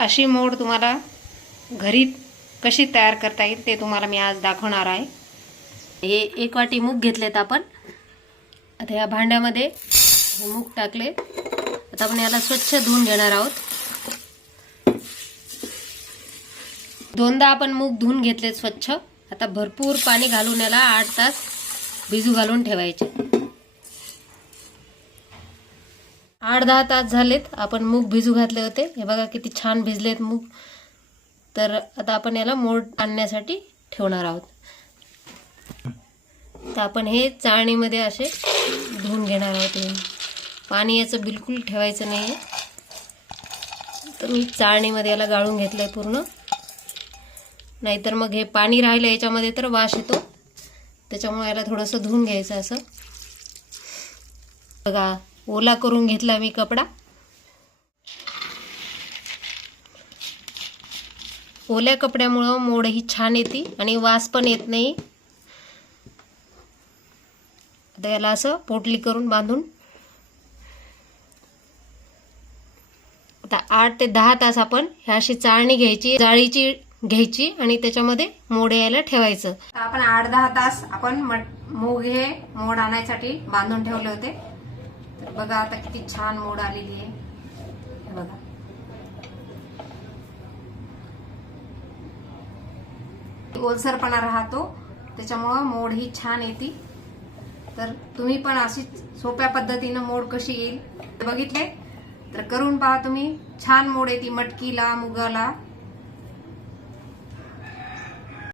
अशी मोड तुम्हाला घरी कशी तयार करता येईल ते तुम्हाला मी आज दाखवणार आहे. हे एक वाटी मूग घेतलेत आपण. आता या भांड्यामध्ये हे मूग टाकले. आता आपण याला स्वच्छ धुवून घेणार आहोत. दोनदा आपण मूग धुवून घेतले स्वच्छ. आता भरपूर पाणी घालून याला आठ तास भिजू घालून ठेवायचे. आठ दहा तास झालेत. आपण मूग भिजू घातले होते. हे बघा किती छान भिजलेत मूग. तर आता आपण याला मोड आणण्यासाठी ठेवणार आहोत. तर आपण हे चाळणीमध्ये असे धुवून घेणार आहोत हे. पाणी याचं बिलकुल ठेवायचं नाही तर मी चाळणीमध्ये याला गाळून घेतलं आहे पूर्ण. नाहीतर मग हे पाणी राहिलं याच्यामध्ये तर वास येतो. त्याच्यामुळे याला थोडंसं धुवून घ्यायचं असं. बघा ओला करून घेतला मी कपडा. ओल्या कपड्यामुळं मोड ही छान येते आणि वास पण येत नाही. आता याला असं पोटली करून बांधून. आता आठ ते दहा तास आपण ह्या अशी चाळणी घ्यायची जाळीची घ्यायची आणि त्याच्यामध्ये मोड यायला ठेवायचं. आपण आठ दहा तास आपण मूग हे मोड आणायसाठी बांधून ठेवले होते. तर बघा आता किती छान मोड आलेली आहे. बघा. ओलसरपणा राहतो त्याच्यामुळं मोड ही छान येते. तर तुम्ही पण अशी सोप्या पद्धतीनं मोड कशी येईल बघितले? तर करून पहा तुम्ही. छान मोड येते मटकीला मुगाला.